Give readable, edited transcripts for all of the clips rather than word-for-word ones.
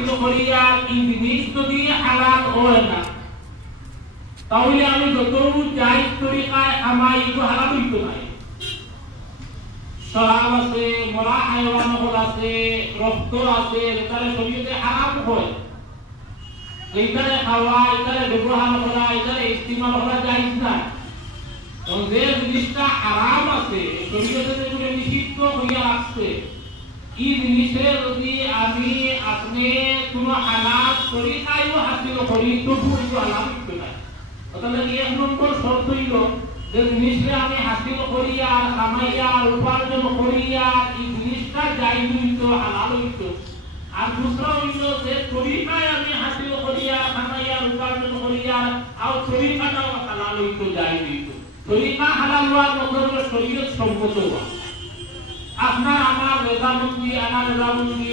হাসিল করিয়া এই জিনিস যদি হালাল হয় না তাহলে আমি যত জায়েজ তরিকায় আমার এগুলো হালাল হইতো না। শরাব আছে, মরা হাইওয়ান আছে, রক্ত আছে, এটারে শরীয়তে হারাম হয়, এইটারে খাওয়া, এটারে ব্যবহার করা, এটারে ইস্তেমাল করা জায়েজ না। তো যে জিনিসটা হারাম আছে শরীয়তে যেগুলো নিষিদ্ধ হইয়া আসছে এই জিনিসের যদি আমি আপনি কোনো হালাল তরিকায়ও হাসিল করি তবু এগুলো হালাল হইতো না। তাহলে এক নম্বর শর্ত হইল যে জিনিসটা আমি হাসিল করিয়া কামাইয়া উপার্জন করিয়া এই জিনিসটা জায়েজ হইতো, হালাল হইতো। আর দুসরা হইল যে তরিকায় আমি হাসিল করিয়া কামাইয়া উপার্জন করিয়া আর তরিকাটাও হালাল হইতো, জায়েজ হইতো। তরিকা হালাল হওয়ার মতলব শরীয়ত সম্মত হওয়া। আপনার আমার রেজামন্দি, আমার রেজামন্দি,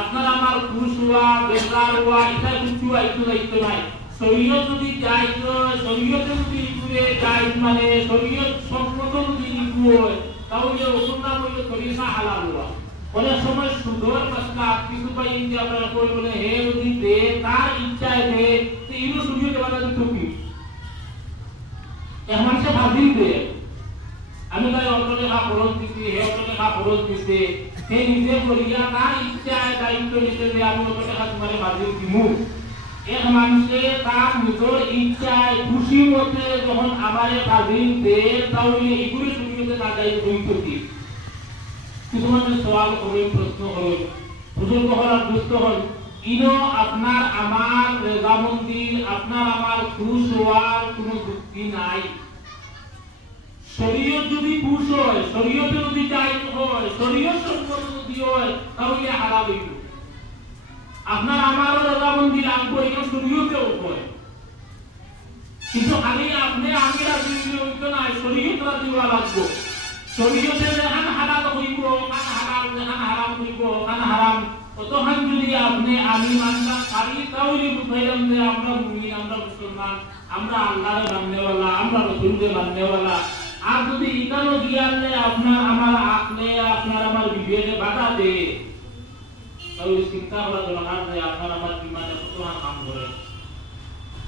আপনার আমার পুরুষ হওয়া, বেকার হওয়া, এটা কিছু আইতো দায়িত্ব নাই। শরীয়ত যদি জায়েজ হয়, শরীয়তে যদি ইকুয়ে জায়েজ মানে শরীয়ত সম্মত যদি ইকু হয় তাহলে ওর নাম হইল তরিকা হালাল হওয়া। অনেক সময় সুন্দর মাসলা কিছু পাই যে আপনারা কই বলে হে যদি দে তার ইচ্ছায় দে তো ইনো শরীয়তে বাধা দিত কি? এখন সে ভাবি দে আমি তাই অল্প টাকা খরচ দিছি, হে অল্প টাকা খরচ দিছে, সে নিজে করিয়া তার ইচ্ছায় দায়িত্ব নিতে যে আমি অল্প টাকা তোমার ভাবি দিমু। এক মানুষে তার নিজের ইচ্ছায় খুশি মতে যখন আমারে ভাবি দে তাহলে এগুলো শরীয়তে না যাই হইত কি? কিছু মানুষ সওয়াল করে, প্রশ্ন করে, বুজুর্গ হল আর দুস্থ হল, ইনো আপনার আমার রেজামন্দির, আপনার আমার খুশ হওয়ার কোনো যুক্তি নাই। শরীয়ত যদি খুশ হয়, শরীয়তে যদি জায়েজ হয়, শরীয়ত সম্মত যদি হয় তাহলে হালাল হইব। আপনার আমারও রেজামন্দি লাগবে, এটা শরীয়তেও হয়, কিন্তু খালি আপনি আমি রাজি হইতো না, শরীয়ত রাজি হওয়া লাগবে। শরীয়তে যেখান হালাল হইব, ওখান হালাল, যেখান হারাম হইব ওখান হারাম, ততক্ষণ যদি আপনি আমি মানতে পারি তাহলে বুঝাইলাম যে আমরা মুমিন, আমরা মুসলমান, আমরা আল্লাহর মাননেওয়ালা, আমরা রাসূলকে মাননেওয়ালা। আর যদি ইকানো গিয়ালে আপনার আমার আকলে, আপনার আমার বিবেকে বাধা দেয় তাহলে চিন্তা করা দরকার যে আপনার আমার ইমানে কতখান কাম করে।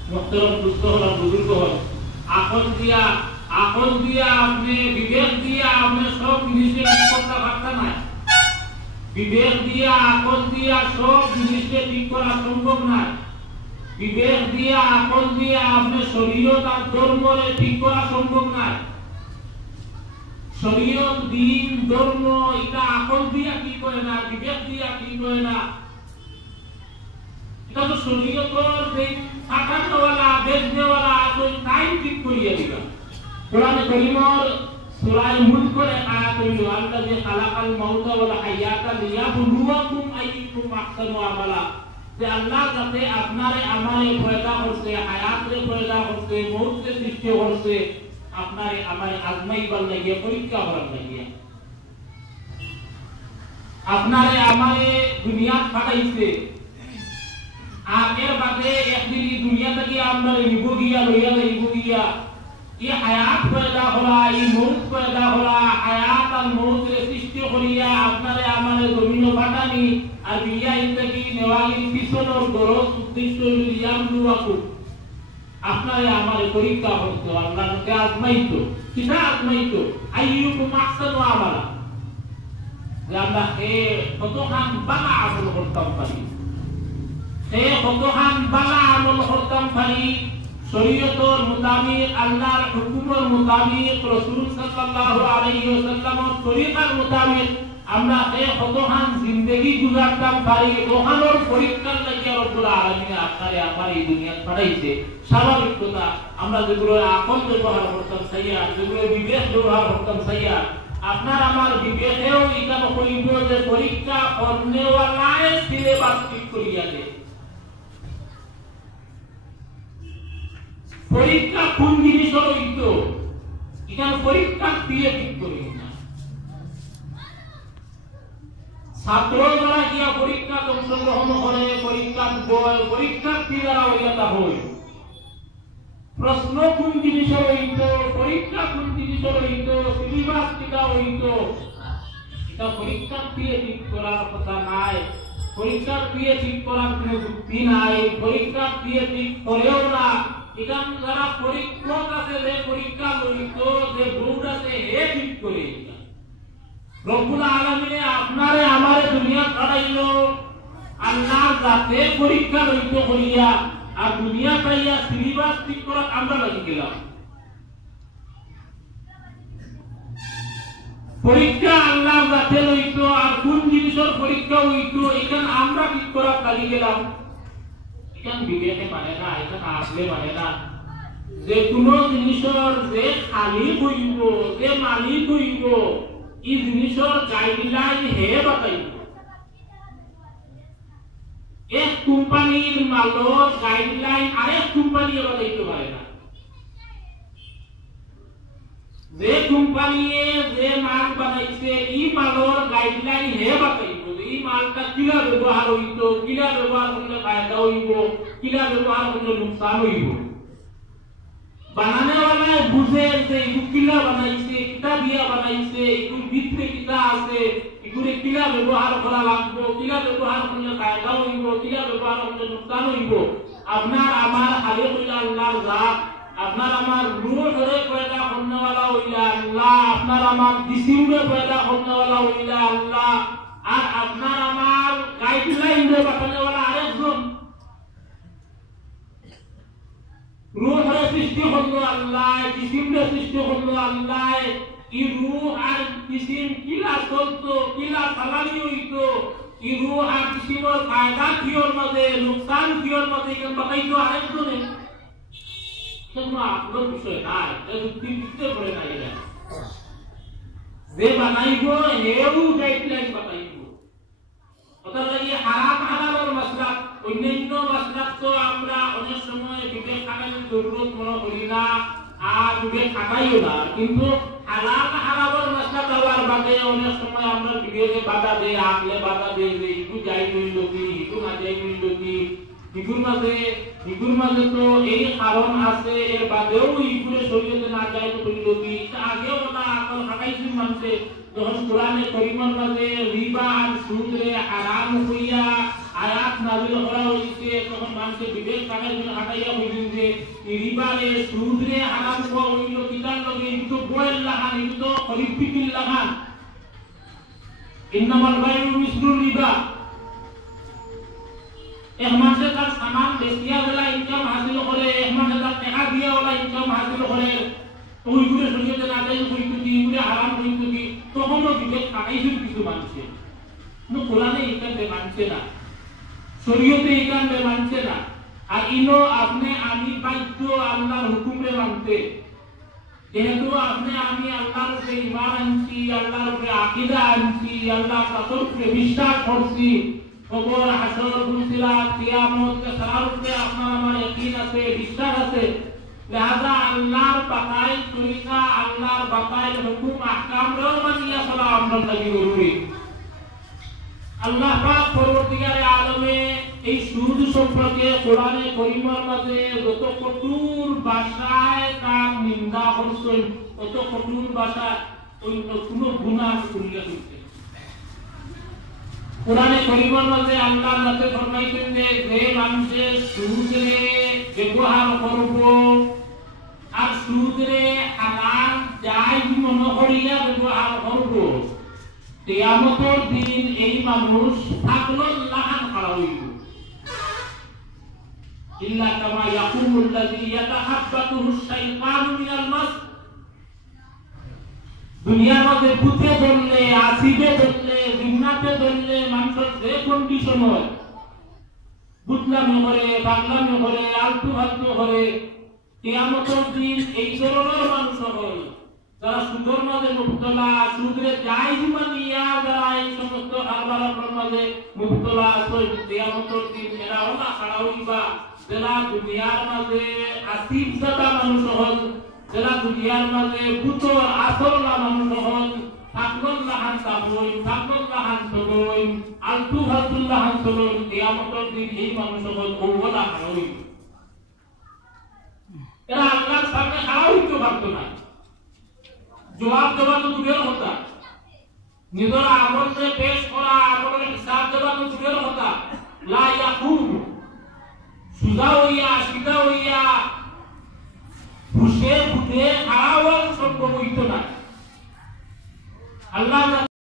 মুহতারাম দুস্থ হল, বুজুর্গ হল, আকল দিয়া আপনি বিবেক দিয়া আপনি সব জিনিসে ঠিক করতে পারতেন না। বিবেক দিয়া আকল দিয়া সব জিনিসকে ঠিক করা সম্ভব না। বিবেক দিয়া আকল দিয়া আপনি শরীয়ত আর ধর্মরে ঠিক করা সম্ভব না। শরীয়ত, দিন, ধর্ম এটা আকল দিয়া ঠিক হয় না, বিবেক দিয়া ঠিক হয় না। এটা তো শরীয়তর যে সাকাতওয়ালা, বেজনেওয়ালা আছে তাই ঠিক করিয়া দিবা। কোরআনে কারীমের সূরা মুলকের আয়াত হইল আল্লাযী খালাকাল মাউতা ওয়াল হায়াতা লিয়াবলুয়াকুম আইয়ুকুম আহসানু আমালা। যে আল্লাহ যাতে আপনারে আমারে পয়দা করছে, হায়াতরে পয়দা করছে, মউতকে সৃষ্টি করছে, আপনারে আমারে আজমাইবার লাগিয়া, পরীক্ষা করার লাগিয়া। আপনারে আমারে দুনিয়াত পাঠাইছে, আর এর বাদে একদিন এই দুনিয়া থেকে আমরা নিব গিয়া, লইয়া যাইব গিয়া। এই হায়াত পয়দা করা, এই মউত পয়দা করা, হায়াত আর মউতের সৃষ্টি করিয়া আপনারে আমারে জমিন পাঠানি, আর বিয়া ইত্যাদি নেওয়ালির পিছনের গরজ উদ্দেশ্য লিয়াবলুয়াকুম, আপনারে আমারে পরীক্ষা করতো, আল্লাহকে আজমাইতো। কিনা আজমাইতো? আইয়ুকুম আহসানু আমালা, যে আমরা কতখান বালা আমল করতাম পারি, কতখান বালা আমল করতাম পারি। শরীয়তের মোতাবেক, আল্লাহর হুকুমের মোতাবেক, রাসূল সাল্লাল্লাহু আলাইহি ওয়াসাল্লামের তরিকার মোতাবেক আমরা কতখান জিন্দেগি গুজারতাম পারি, ওখানোর পরীক্ষার লাগে রব্বুল আলামিন আপনারে আমার এই দুনিয়াত পাঠাইছে। স্বাভাবিক কথা, আমরা যেগুলো আকল ব্যবহার করতাম সাইয়া, যেগুলো বিবেক ব্যবহার করতাম সাইয়া, আপনার আমার বিবেকেও এটা কইব যে পরীক্ষা করনেওয়ালায় সিলেবাস ঠিক করিয়া দেয়। পরীক্ষা কোন জিনিসের হইত এখানে পরীক্ষা দিয়ে ঠিক করি না। ছাত্র যারা গিয়া পরীক্ষা অংশগ্রহণ করে, পরীক্ষা বয়, পরীক্ষার্থী যারা হইয়া হয়, প্রশ্ন কোন জিনিসের হইত, পরীক্ষা কোন জিনিসের হইত, সিলেবাস কিটা হইত, এটা পরীক্ষা দিয়ে ঠিক করার কথা নাই। পরীক্ষা দিয়ে ঠিক করার কোনো যুক্তি নাই, পরীক্ষা দিয়ে ঠিক করেও না। এখান যারা পরীক্ষক আছে, যে পরীক্ষা লইত, যে বোর্ড আছে, হে ঠিক করে। রব্বুল আলামিনে আপনারে আমারে দুনিয়া পাঠাইলো আল্লাহ যাতে পরীক্ষা লইত করিয়া, আর দুনিয়া পাইয়া সিলেবাস ঠিক করা আমরা লাগি গেলাম। পরীক্ষা আল্লাহ যাতে লইত, আর কোন জিনিসের পরীক্ষা হইতো এখানে আমরা ঠিক করা লাগি গেলাম। এখানে বিবেকে মানে না, এখানে আসলে মানে না। যে কোনো জিনিসের যে খালি হইব, যে মালিক হইব, এই জিনিসের গাইডলাইন হে বাতাইব। এক কোম্পানির মালর গাইডলাইন আরেক কোম্পানি বাতাইতে পারে না। যে কোম্পানি যে মাল বানাইছে এই মালর গাইডলাইন হে বাতাইব। এই মালটা কিলা ব্যবহার হইত, কিলা ব্যবহার করলে ফায়দা হইব, কিলা ব্যবহার করলে নুকসান হইব। বানানে वाला বুঝে যে কিলা বানাইছে, কিতা দিয়া বানাইছে, এগুর ভিতরে কিতা আছে, এগুরে কিলা ব্যবহার করা লাগবে, কিলা ব্যবহার করলে ফায়দা হইব, কিলা ব্যবহার করলে নুকসান হইব। আপনার আমার খালি হইলা আল্লাহর জাত, আপনার আমার রূহরে পয়দা করনে वाला হইলা আল্লাহ, আপনার আমার জিসিমরে পয়দা করনে वाला হইলা আল্লাহ, আর আপনার আমার গাইডলাইনে বানানে वाला আরেকজন। রূহরে সৃষ্টি করলো আল্লাহ, জিসিমরে সৃষ্টি করলো আল্লাহ। এই রূহ আর জিসিম কিলা চলতো, কিলা চালানি হইতো, এই রূহ আর জিসিমের ফায়দা কিওর মাঝে, নুকসান কিওর মাঝে, এখানে বাতাইতো আরেকজনে। কোনো আপনার বিষয় নাই, যুক্তি বুঝতে পারে না। এটা যে বানাইব হেউ গাইডলাইন বানাইব। অর্থাৎ লাগে হারাম হালালের মাসলা, অন্যান্য মাসলা তো আমরা অনেক সময় বিবেক খাটানোর জরুরত মনে করি না, আর বিবেক খাটাইও না। কিন্তু হালাল হারামের মাসলা দেওয়ার বাদে অনেক সময় আমরা বিবেকে বাধা দেই, আগলে বাধা দেই, যে একটু যাই নিল কি, একটু না যাই নিল কি। ইগুর মাঝে তো এই কারণ আছে, এর বাদেও ইগুরে শরীয়তে না যায় তো করিল কি। আগেও বলা আকল খাটাইছিল মানুষে, যখন কোরআনে করিমের মাঝে রিবা আর সুদরে হারাম হইয়া আয়াত নাযিল করা হইছে, তখন মানুষের বিবেক খাটাইয়া হইলেন যে রিবারে সুদরে হারাম হওয়া হইল কিতার লগে, এগুলো বয়ের লাগান, এগুলো খরিফিকির লাগান। ইন্নামাল বাইউ মিসলুর রিবা। এক মানুষের তার সামান বেচিয়া বেলা ইনকাম হাসিল করে, এক মানুষের তার টাকা দিয়া ওলা ইনকাম হাসিল করে, ওইগুলো শরীয়তে না যায় হইতো কি, এগুলো হারাম হইতো কি, তখনও বিবেক খাটাইছিল কিছু মানুষে। কিন্তু কোরআনে ইনকামে মানছে না, শরীয়তে ইনকামে মানছে না। আর ইনো আপনি আমি বাধ্য আল্লাহর হুকুমে মানতে। যেহেতু আপনি আমি আল্লাহর উপরে ঈমান আনছি, আল্লাহর উপরে আকীদা আনছি, আল্লাহর উপরে বিশ্বাস করছি, খবর হাসর ফুলসিরাত কিয়ামত কে সারার উপরে আপনার আমার ইয়াকিন আছে, বিশ্বাস আছে। লিহাজা আল্লাহর বাতাইল তরিকা, আল্লাহর বাতাইল হুকুম আহকাম রে মানিয়া চলা আমরা লাগি জরুরি। আল্লাহ পাক পরবর্তীকালে আলমে এই সুদ সম্পর্কে কোরআনে করিমের মাঝে যত কঠোর ভাষায় তার নিন্দা করছেন, তত কঠোর ভাষায় ওই কোনো গুনাহ উল্লেখ হয়েছে। কোরআনে করিমের মাঝে আল্লাহ নবী ফরমাইছেন যে মানুষে সুদে ব্যবহার করব আর সুদে হালাল জায়েজ মনে করিয়া ব্যবহার করব, কিয়ামতের দিন এই মানুষ পাগলের লাগান খাড়া হইব। ইল্লা কামা ইয়াকুমুল লাযী ইয়াতাহাব্বাতুহু শাইতানু মিনাল মাস। দুনিয়ার মধ্যে ভূতে ধরলে, আসিবে ধরলে, জিন্নাতে ধরলে, মানুষের যে কন্ডিশন হয়, বুতলামি করে, পাগলামি করে, আলতু ফালতু করে, কিয়ামতের দিন এই ধরনের মানুষ হয় যারা সুদের মাঝে মুবতলা, সুদরে জায়েজ মানিয়া যারা এই সমস্ত কারবারের মাঝে মুবতলা আছে, কিয়ামতের দিন এরা ওলা খাড়া হইবা যারা দুনিয়ার মাঝে আসিফ জাদা মানুষ হল, যারা দুনিয়ার মাঝে পুতর আসরলা মানুষ হল, পাগল লাহান তাবই, পাগল লাহান তবই, আলতু ফালতু লাহান তবই, কিয়ামতের দিন এই মানুষ হল ওলা খাড়া হইব। এরা আল্লাহর সামনে খাড়া হইতে পারতো না, জবাব দেওয়া তো দূরের কথা। নিজের আমলকে পেশ করা আমলের হিসাব দেওয়া তো দূরের কথা লা ইয়াকুম সুজা হইয়া সিধা হইয়া বসে উঠে খাওয়াও সম্ভব হইতো না। আল্লাহ